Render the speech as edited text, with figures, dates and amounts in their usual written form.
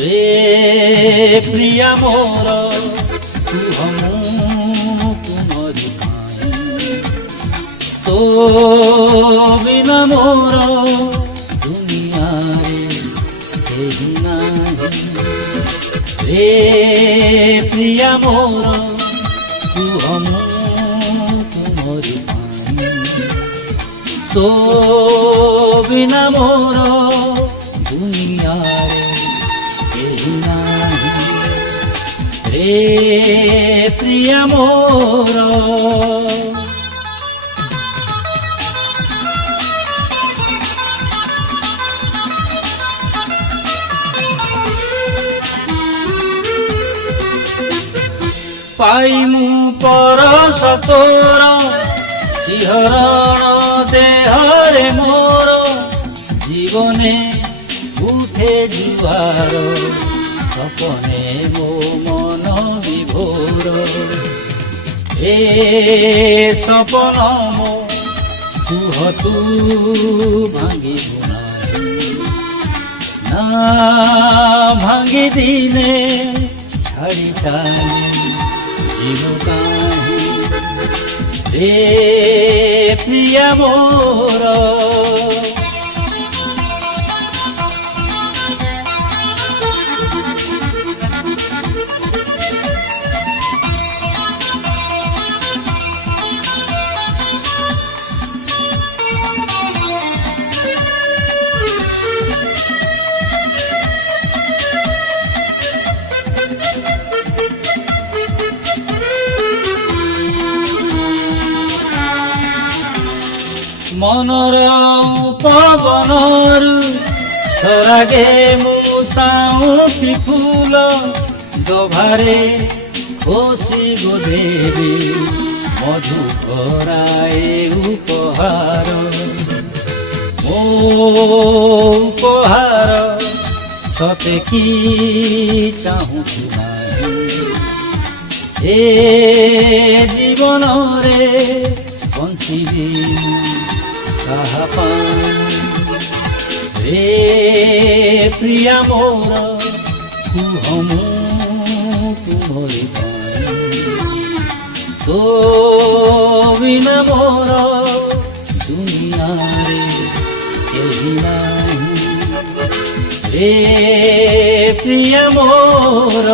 रे प्रिया मोर तू हमू तुमरी पाई तो बिना मोर दुनिया रे केही नाही रे प्रिया मोर तू हमू तुमरी पाई तो बिना मोर दुनिया रे प्रिया मोर पाइमु परस तोर शिहरण देहरे मोर जीवने उठे जुआर सपने मो मन विभोर ए सपन मो कुह तू भांगी ना भांगी दिने छाड़ी टाली जीव काहे रे प्रिया मोर मनर उपवनरु सरागे मुसाउथी फूल दभारे खोसी गोदेवी मधु भराए उपहार मो उपहार सते कि चाहुछु नाही ए जीवन रे बंचिबी कहा रे प्रिया मोर तू हमू तुमरी तो बिना मोर दुनिया रे केही नाही रे प्रिया मोर।